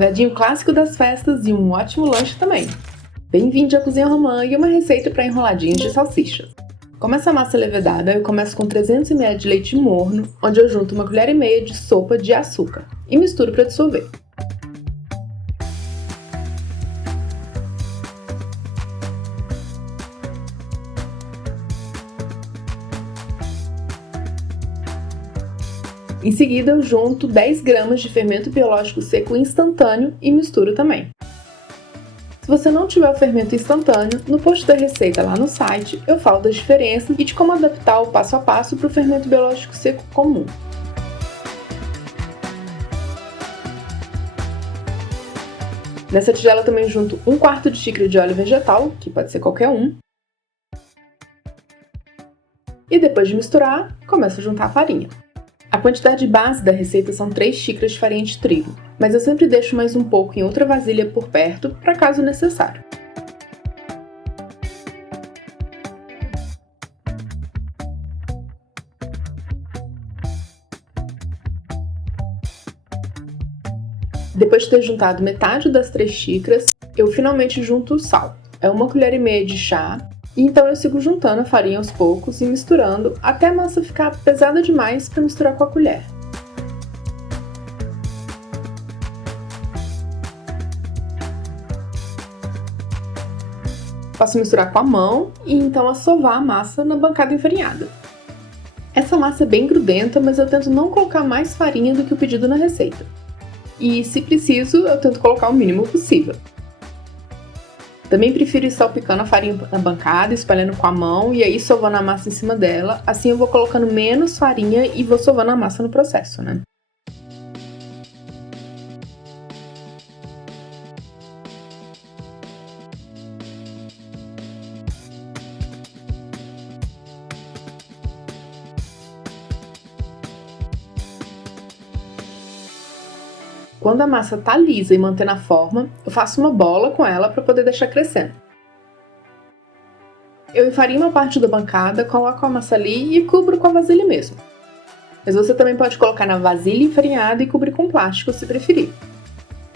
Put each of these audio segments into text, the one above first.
salgadinho clássico das festas e um ótimo lanche também. Bem-vindo à Cozinha Romã e uma receita para enroladinhos de salsichas. Como essa massa é levedada, eu começo com 300 ml de leite morno, onde eu junto 1,5 colher de sopa de açúcar e misturo para dissolver. Em seguida, eu junto 10 gramas de fermento biológico seco instantâneo e misturo também. Se você não tiver o fermento instantâneo, no post da receita lá no site, eu falo das diferenças e de como adaptar o passo a passo para o fermento biológico seco comum. Nessa tigela eu também junto 1/4 de xícara de óleo vegetal, que pode ser qualquer um. E depois de misturar, começo a juntar a farinha. A quantidade base da receita são 3 xícaras de farinha de trigo, mas eu sempre deixo mais um pouco em outra vasilha por perto, para caso necessário. Depois de ter juntado metade das 3 xícaras, eu finalmente junto o sal. É 1,5 colher de chá. E então eu sigo juntando a farinha aos poucos e misturando até a massa ficar pesada demais para misturar com a colher. Passo a misturar com a mão e então a sovar a massa na bancada enfarinhada. Essa massa é bem grudenta, mas eu tento não colocar mais farinha do que o pedido na receita. E, se preciso, eu tento colocar o mínimo possível. Também prefiro ir salpicando a farinha na bancada, espalhando com a mão e aí sovando a massa em cima dela. Assim eu vou colocando menos farinha e vou sovando a massa no processo, né? Quando a massa tá lisa e mantendo a forma, eu faço uma bola com ela para poder deixar crescendo. Eu enfarinho uma parte da bancada, coloco a massa ali e cubro com a vasilha mesmo. Mas você também pode colocar na vasilha enfarinhada e cobrir com plástico se preferir.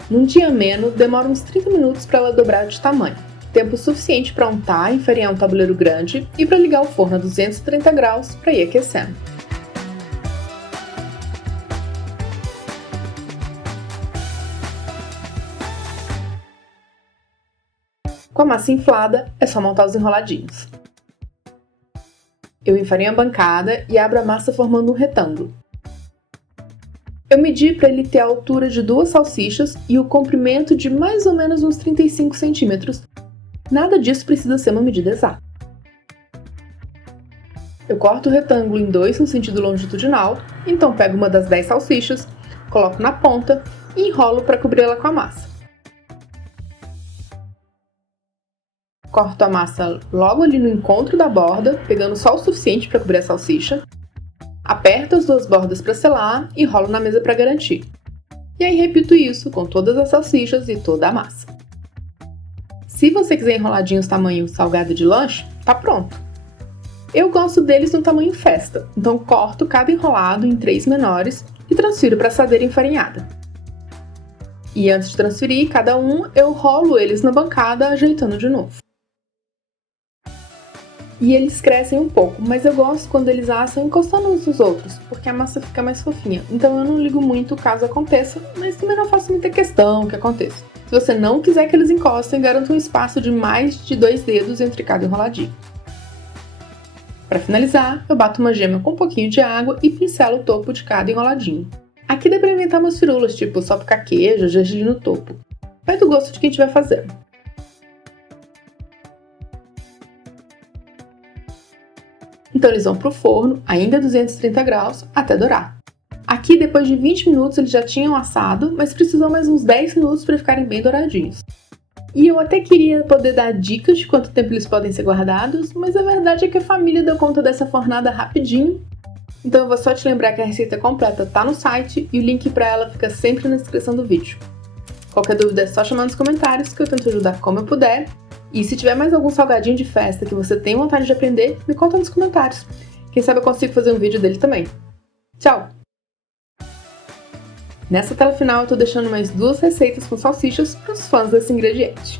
Num dia ameno, demora uns 30 minutos para ela dobrar de tamanho. Tempo suficiente para untar e enfarinhar um tabuleiro grande e para ligar o forno a 230 graus para ir aquecendo. Com a massa inflada, é só montar os enroladinhos. Eu enfarinho a bancada e abro a massa formando um retângulo. Eu medi para ele ter a altura de 2 salsichas e o comprimento de mais ou menos uns 35 centímetros. Nada disso precisa ser uma medida exata. Eu corto o retângulo em 2 no sentido longitudinal, então pego uma das 10 salsichas, coloco na ponta e enrolo para cobrir ela com a massa. Corto a massa logo ali no encontro da borda, pegando só o suficiente para cobrir a salsicha. Aperto as 2 bordas para selar e rolo na mesa para garantir. E aí repito isso com todas as salsichas e toda a massa. Se você quiser enroladinhos tamanho salgado de lanche, tá pronto. Eu gosto deles no tamanho festa, então corto cada enrolado em 3 menores e transfiro para a assadeira enfarinhada. E antes de transferir cada um, eu rolo eles na bancada ajeitando de novo. E eles crescem um pouco, mas eu gosto quando eles assam encostando uns nos outros, porque a massa fica mais fofinha. Então eu não ligo muito caso aconteça, mas também não faço muita questão que aconteça. Se você não quiser que eles encostem, garanta um espaço de mais de 2 dedos entre cada enroladinho. Para finalizar, eu bato uma gema com um pouquinho de água e pincelo o topo de cada enroladinho. Aqui dá para inventar umas firulas, tipo só picar queijo, gergelim no topo. Vai do gosto de quem estiver fazendo. Então eles vão para o forno, ainda a 230 graus, até dourar. Aqui, depois de 20 minutos, eles já tinham assado, mas precisam mais uns 10 minutos para ficarem bem douradinhos. E eu até queria poder dar dicas de quanto tempo eles podem ser guardados, mas a verdade é que a família deu conta dessa fornada rapidinho. Então eu vou só te lembrar que a receita completa tá no site e o link para ela fica sempre na descrição do vídeo. Qualquer dúvida é só chamar nos comentários que eu tento ajudar como eu puder. E se tiver mais algum salgadinho de festa que você tem vontade de aprender, me conta nos comentários. Quem sabe eu consigo fazer um vídeo dele também. Tchau! Nessa tela final eu tô deixando mais 2 receitas com salsichas para os fãs desse ingrediente.